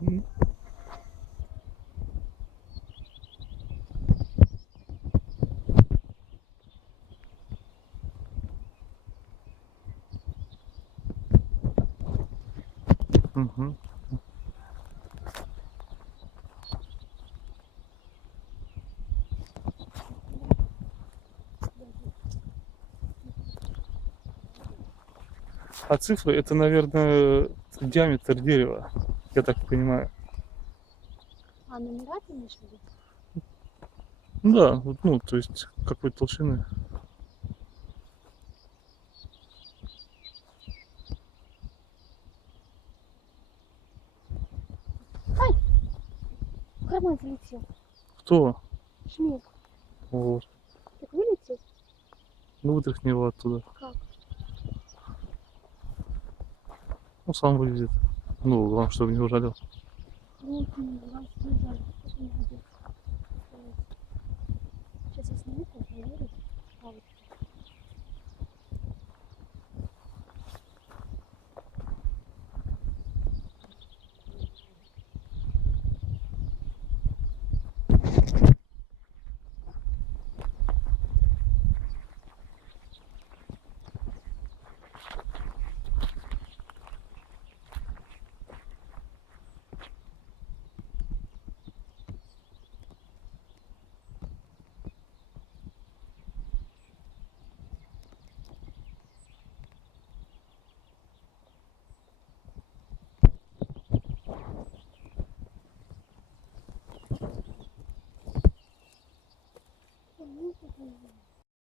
М. Мгм. А цифры это, наверное, диаметр дерева, я так понимаю. А номера ты имеешь в виду? Ну да, вот, ну, то есть какой толщины. Ай! В карман залетел. Кто? Шмель. Вот. Так вылетел? Ну вытряхни его оттуда. Как? Ну сам вылезет. Ну, главное, чтобы не ужалил. Вот он, раз, не жаль. Как он будет. Сейчас я сниму, проверю. А вот. Ну, такой.